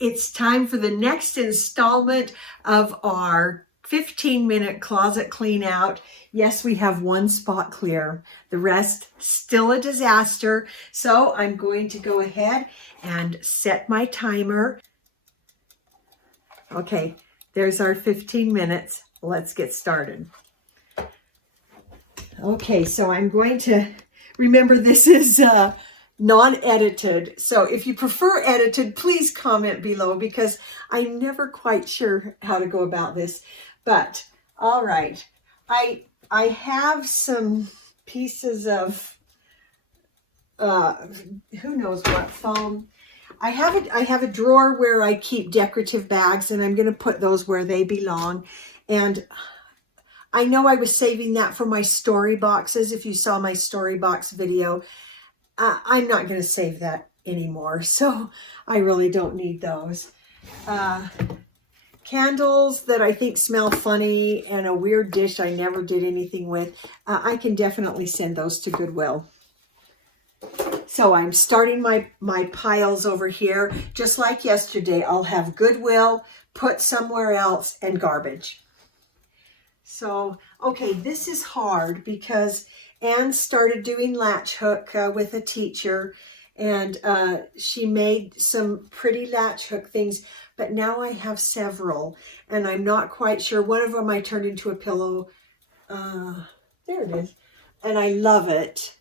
It's time for the next installment of our 15-minute closet clean out. Yes, we have one spot clear. The rest still a disaster. So I'm going to go ahead and set my timer. Okay, there's our 15 minutes. Let's get started. Okay, so I'm going to remember this is non-edited. So if you prefer edited, please comment below because I'm never quite sure how to go about this. But all right, I have some pieces of who knows what foam. I have a drawer where I keep decorative bags, and I'm going to put those where they belong. And I know I was saving that for my story boxes. If you saw my story box video, I'm not going to save that anymore. So I really don't need those. Candles that I think smell funny and a weird dish I never did anything with. I can definitely send those to Goodwill. So I'm starting my piles over here. Just like yesterday, I'll have Goodwill, put somewhere else, and garbage. So, okay, this is hard because Anne started doing latch hook with a teacher, and she made some pretty latch hook things, but now I have several, and I'm not quite sure. One of them I turned into a pillow. There it is. And I love it.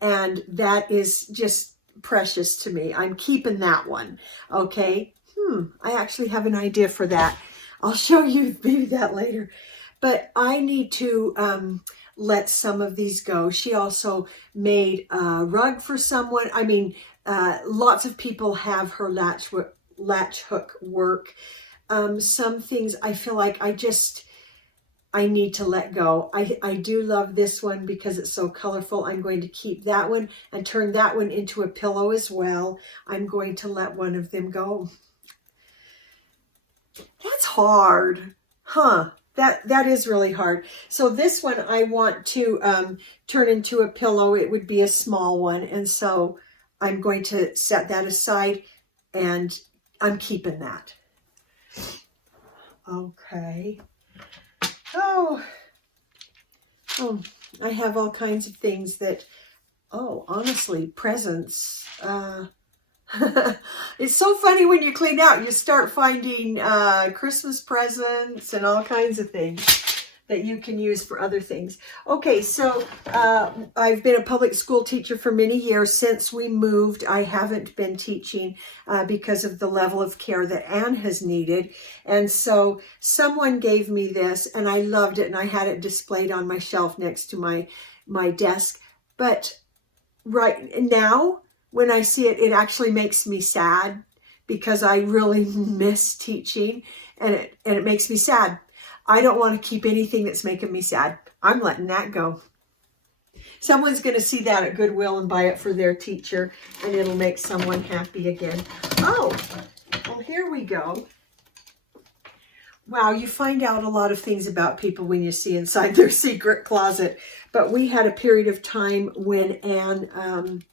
And that is just precious to me. I'm keeping that one. Okay. I actually have an idea for that. I'll show you maybe that later. But I need to let some of these go. She also made a rug for someone. I mean, lots of people have her latch hook work. Some things I feel like I need to let go. I do love this one because it's so colorful. I'm going to keep that one and turn that one into a pillow as well. I'm going to let one of them go. That's hard, huh? That is really hard. So this one I want to turn into a pillow. It would be a small one. And so I'm going to set that aside and I'm keeping that. Okay. Oh, I have all kinds of things that, honestly, presents. It's so funny when you clean out, you start finding Christmas presents and all kinds of things that you can use for other things. Okay, so I've been a public school teacher for many years. Since we moved, I haven't been teaching because of the level of care that Anne has needed. And so someone gave me this and I loved it, and I had it displayed on my shelf next to my desk. But right now, when I see it, it actually makes me sad because I really miss teaching, and it makes me sad. I don't want to keep anything that's making me sad. I'm letting that go. Someone's going to see that at Goodwill and buy it for their teacher, and it'll make someone happy again. Oh, well, here we go. Wow, you find out a lot of things about people when you see inside their secret closet. But we had a period of time when Anne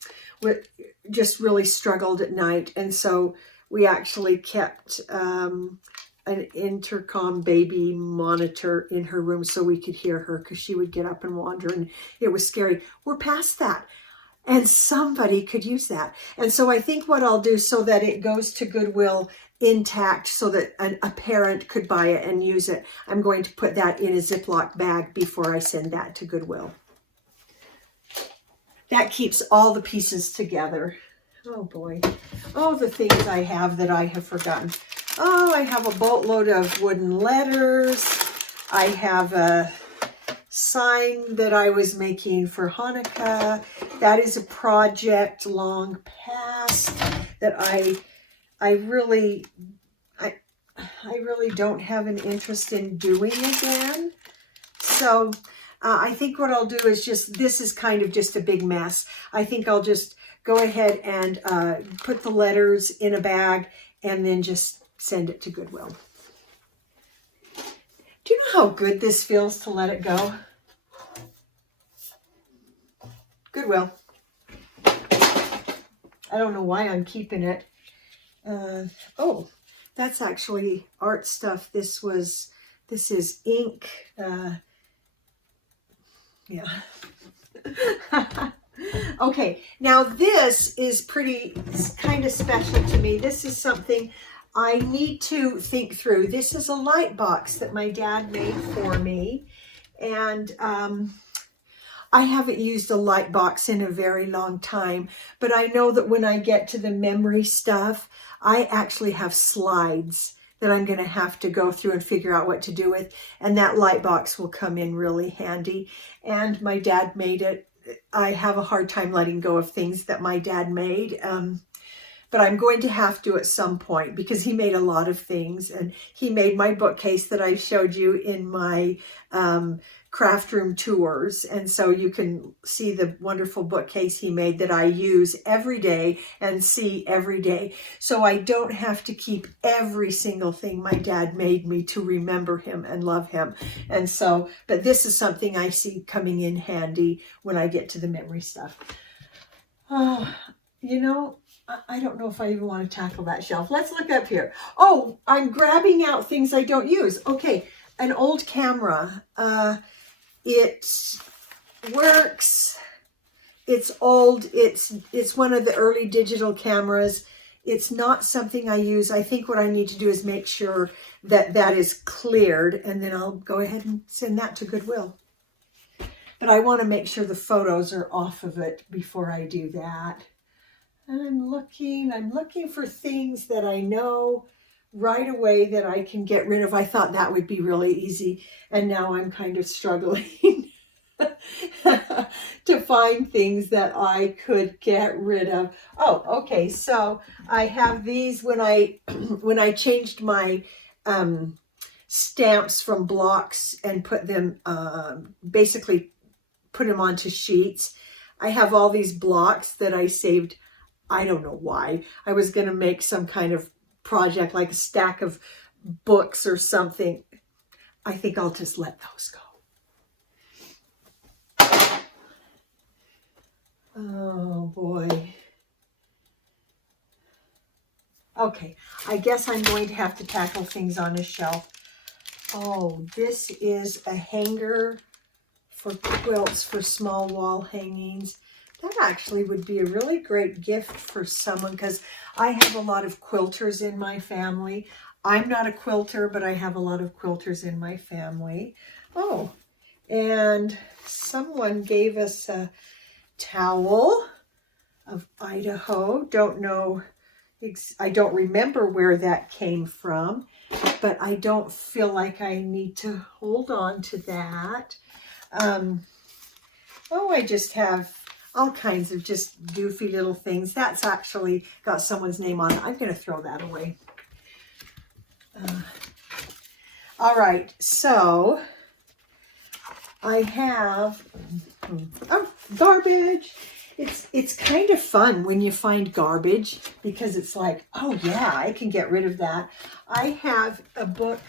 just really struggled at night, and so we actually kept an intercom baby monitor in her room so we could hear her because she would get up and wander, and it was scary. We're past that, and somebody could use that. And so I think what I'll do so that it goes to Goodwill intact so that a parent could buy it and use it, I'm going to put that in a Ziploc bag before I send that to Goodwill. That keeps all the pieces together. Oh boy. Oh, the things I have that I have forgotten. Oh, I have a boatload of wooden letters. I have a sign that I was making for Hanukkah. That is a project long past that I really don't have an interest in doing again. So I think what I'll do is this is kind of just a big mess. I think I'll just go ahead and put the letters in a bag and then just send it to Goodwill. Do you know how good this feels to let it go? Goodwill. I don't know why I'm keeping it. Oh, That's actually art stuff. This is ink. Yeah. Okay, now this is kind of special to me. This is something I need to think through. This is a light box that my dad made for me. And I haven't used a light box in a very long time, but I know that when I get to the memory stuff, I actually have slides that I'm going to have to go through and figure out what to do with. And that light box will come in really handy. And my dad made it. I have a hard time letting go of things that my dad made. But I'm going to have to at some point because he made a lot of things. And he made my bookcase that I showed you in my craft room tours. And so you can see the wonderful bookcase he made that I use every day and see every day. So I don't have to keep every single thing my dad made me to remember him and love him. And so, but this is something I see coming in handy when I get to the memory stuff. You know, I don't know if I even want to tackle that shelf. Let's look up here. Oh, I'm grabbing out things I don't use. Okay, an old camera. It works. It's old. It's one of the early digital cameras. It's not something I use. I think what I need to do is make sure that that is cleared, and then I'll go ahead and send that to Goodwill. But I want to make sure the photos are off of it before I do that. And I'm looking for things that I know right away that I can get rid of. I thought that would be really easy, and now I'm kind of struggling to find things that I could get rid of. Oh, okay. So I have these when I changed my stamps from blocks and put them basically put them onto sheets. I have all these blocks that I saved. I don't know why. I was going to make some kind of project, like a stack of books or something. I think I'll just let those go. Oh boy. Okay, I guess I'm going to have to tackle things on a shelf. Oh, this is a hanger for quilts for small wall hangings. That actually would be a really great gift for someone because I have a lot of quilters in my family. I'm not a quilter, but I have a lot of quilters in my family. Oh, and someone gave us a towel of Idaho. Don't know, I don't remember where that came from, but I don't feel like I need to hold on to that. Oh, I just have all kinds of just goofy little things. That's actually got someone's name on it. I'm going to throw that away. All right, so I have garbage. It's kind of fun when you find garbage because it's like, oh yeah, I can get rid of that. I have a book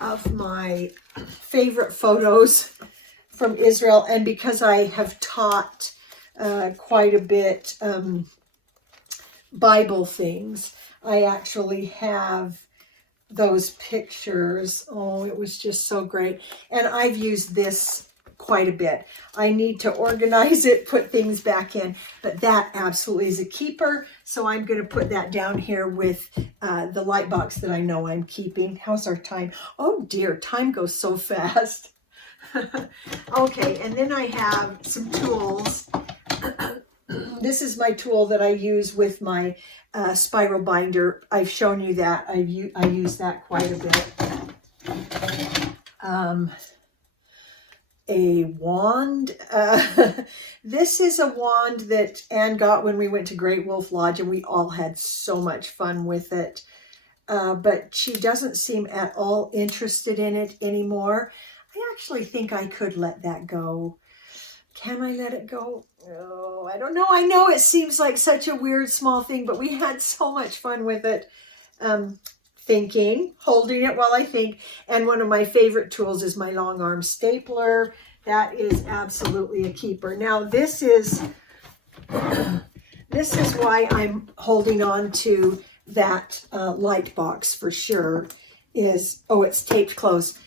of my favorite photos from Israel, and because I have taught quite a bit Bible things, I actually have those pictures. Oh, it was just so great. And I've used this quite a bit. I need to organize it, put things back in, but that absolutely is a keeper. So I'm going to put that down here with the light box that I know I'm keeping. How's our time? Oh dear, time goes so fast. Okay, and then I have some tools. This is my tool that I use with my spiral binder. I've shown you that. I use that quite a bit. A wand. This is a wand that Anne got when we went to Great Wolf Lodge, and we all had so much fun with it. But she doesn't seem at all interested in it anymore. I actually think I could let that go. Can I let it go? Oh, I don't know. I know it seems like such a weird small thing, but we had so much fun with it. Holding it while I think. And one of my favorite tools is my long arm stapler. That is absolutely a keeper. Now this is why I'm holding on to that light box for sure is, oh, it's taped closed.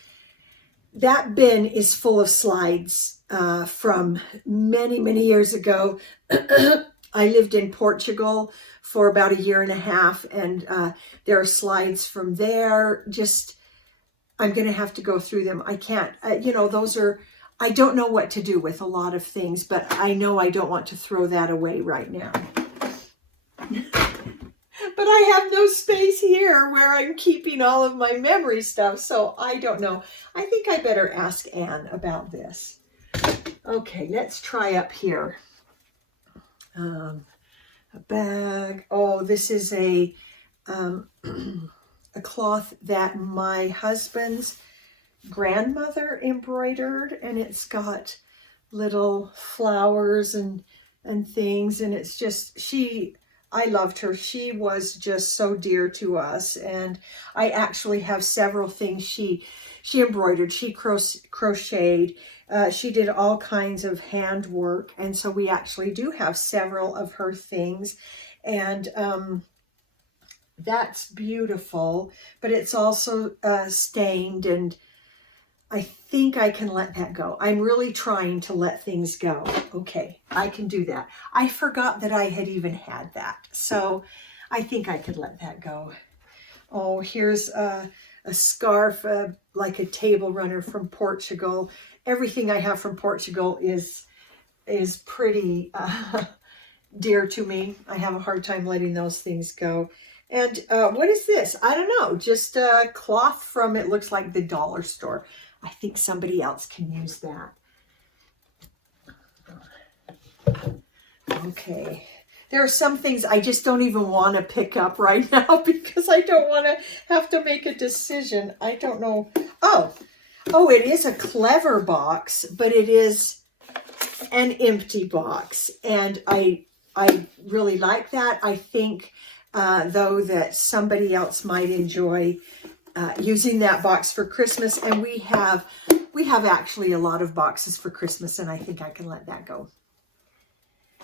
That bin is full of slides from many, many years ago. I lived in Portugal for about 1.5 years, and there are slides from there. Just, I'm going to have to go through them. I can't, those are, I don't know what to do with a lot of things, but I know I don't want to throw that away right now. But I have no space here where I'm keeping all of my memory stuff, so I don't know. I think I better ask Anne about this. Okay, let's try up here. A bag. Oh, this is a cloth that my husband's grandmother embroidered, and it's got little flowers and things, and it's just, I loved her. She was just so dear to us, and I actually have several things she embroidered. She crocheted. She did all kinds of handwork, and so we actually do have several of her things, and that's beautiful, but it's also stained, and I think I can let that go. I'm really trying to let things go. Okay, I can do that. I forgot that I had even had that, so I think I could let that go. Oh, here's a scarf, like a table runner from Portugal. Everything I have from Portugal is pretty dear to me. I have a hard time letting those things go. And what is this? I don't know. Just a cloth from, it looks like the dollar store. I think somebody else can use that. Okay. There are some things I just don't even want to pick up right now because I don't want to have to make a decision. I don't know. Oh, it is a clever box, but it is an empty box. And I really like that. I think, though, that somebody else might enjoy using that box for Christmas. And we have actually a lot of boxes for Christmas, and I think I can let that go.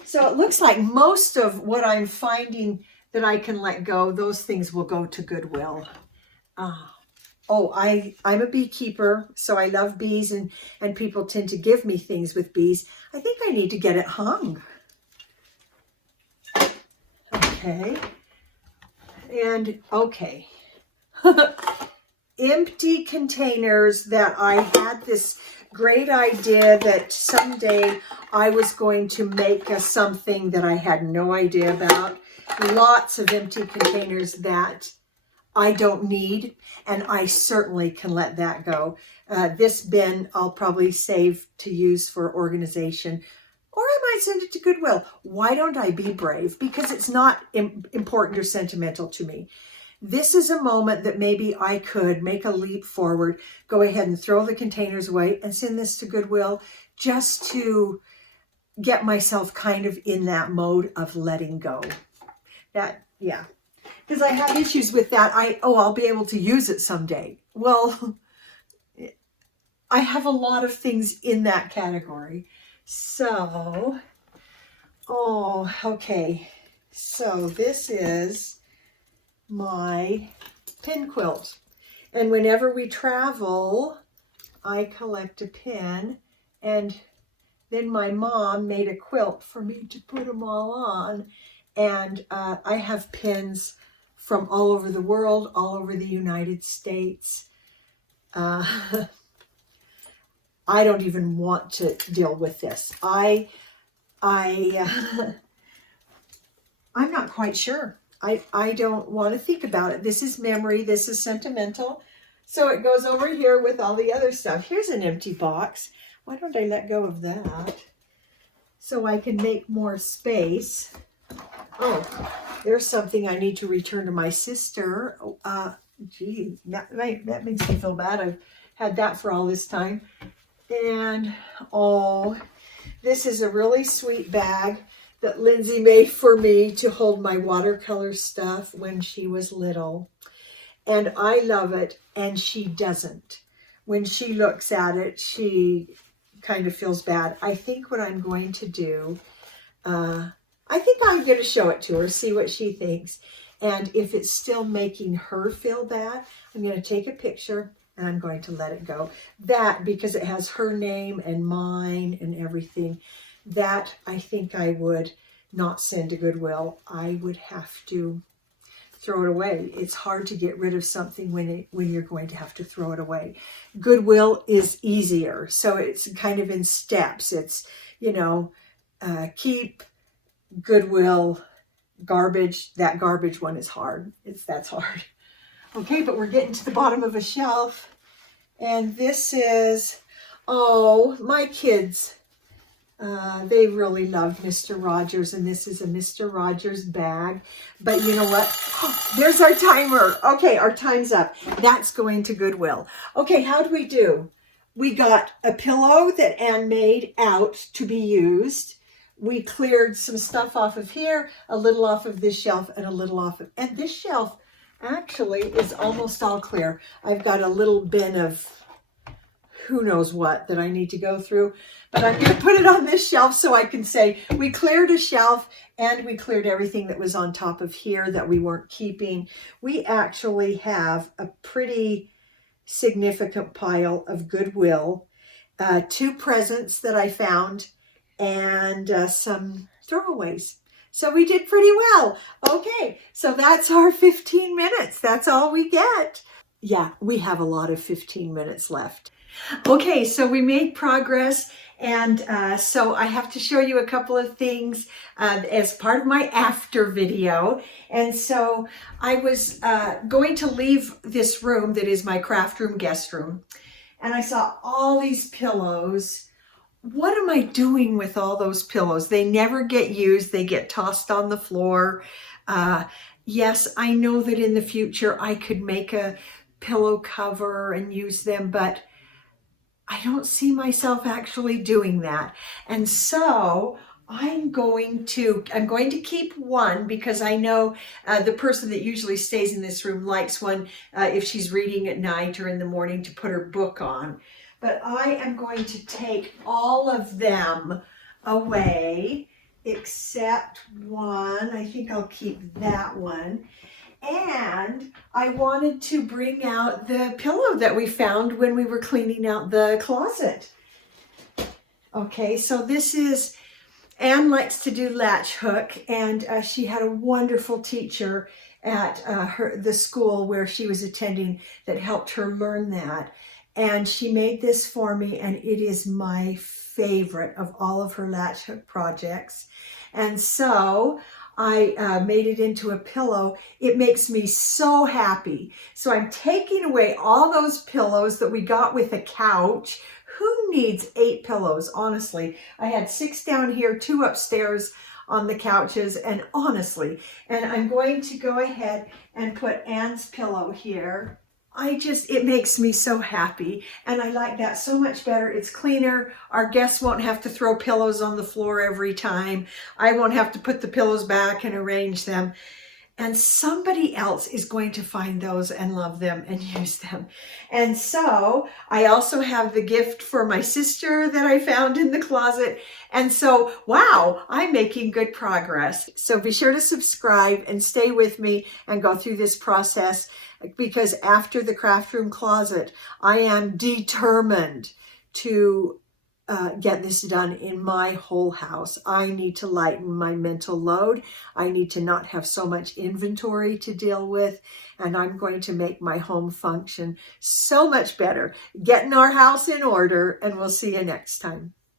So it looks like most of what I'm finding that I can let go, those things will go to Goodwill. I'm a beekeeper, so I love bees, and people tend to give me things with bees. I think I need to get it hung. Okay. And okay. Empty containers that I had this great idea that someday I was going to make something that I had no idea about. Lots of empty containers that I don't need, and I certainly can let that go. This bin I'll probably save to use for organization, or I might send it to Goodwill. Why don't I be brave? Because it's not important or sentimental to me. This is a moment that maybe I could make a leap forward, go ahead and throw the containers away and send this to Goodwill, just to get myself kind of in that mode of letting go. Yeah. Because I have issues with that. I'll be able to use it someday. Well, I have a lot of things in that category. So, okay. So this is my pin quilt. And whenever we travel, I collect a pin, and then my mom made a quilt for me to put them all on. And I have pins from all over the world, all over the United States. I don't even want to deal with this. I'm not quite sure. I don't want to think about it. This is memory. This is sentimental. So it goes over here with all the other stuff. Here's an empty box. Why don't I let go of that so I can make more space? Oh, there's something I need to return to my sister. Gee, that makes me feel bad. I've had that for all this time. And, this is a really sweet bag that Lindsay made for me to hold my watercolor stuff when she was little. And I love it, and she doesn't. When she looks at it, she kind of feels bad. I think what I'm going to do, I think I'm going to show it to her, see what she thinks. And if it's still making her feel bad, I'm going to take a picture and I'm going to let it go. That, because it has her name and mine and everything, that I think I would not send to Goodwill. I would have to throw it away. It's hard to get rid of something when you're going to have to throw it away. Goodwill is easier. So it's kind of in steps. It's, keep, Goodwill, garbage. That garbage one is hard. That's hard. Okay, but we're getting to the bottom of a shelf. And this is, oh, my kids. They really loved Mr. Rogers, and this is a Mr. Rogers bag. But you know what? Oh, there's our timer. Okay, our time's up. That's going to Goodwill. Okay, how do we do? We got a pillow that Anne made out to be used. We cleared some stuff off of here, a little off of this shelf, and a little off of, and this shelf actually is almost all clear. I've got a little bin of who knows what that I need to go through, but I'm going to put it on this shelf so I can say we cleared a shelf and we cleared everything that was on top of here that we weren't keeping. We actually have a pretty significant pile of Goodwill, 2 presents that I found, and some throwaways. So we did pretty well. Okay, so that's our 15 minutes. That's all we get. Yeah, we have a lot of 15 minutes left. Okay, so we made progress, and so I have to show you a couple of things as part of my after video. And so I was going to leave this room that is my craft room, guest room, and I saw all these pillows. What am I doing with all those pillows? They never get used. They get tossed on the floor. Yes, I know that in the future I could make a pillow cover and use them, but I don't see myself actually doing that. And so I'm going to keep one because I know the person that usually stays in this room likes one if she's reading at night or in the morning to put her book on. But I am going to take all of them away except one. I think I'll keep that one. And I wanted to bring out the pillow that we found when we were cleaning out the closet. Okay, so this is, Anne likes to do latch hook, and she had a wonderful teacher at the school where she was attending that helped her learn that. And she made this for me, and it is my favorite of all of her latch hook projects. And so I made it into a pillow. It makes me so happy. So I'm taking away all those pillows that we got with a couch. Who needs 8 pillows? Honestly, I had 6 down here, 2 upstairs on the couches, and honestly, and I'm going to go ahead and put Anne's pillow here. It makes me so happy, and I like that so much better. It's cleaner. Our guests won't have to throw pillows on the floor every time. I won't have to put the pillows back and arrange them. And somebody else is going to find those and love them and use them. And so I also have the gift for my sister that I found in the closet. And so, wow, I'm making good progress. So be sure to subscribe and stay with me and go through this process, because after the craft room closet, I am determined to get this done in my whole house. I need to lighten my mental load. I need to not have so much inventory to deal with, and I'm going to make my home function so much better. Getting our house in order, and we'll see you next time.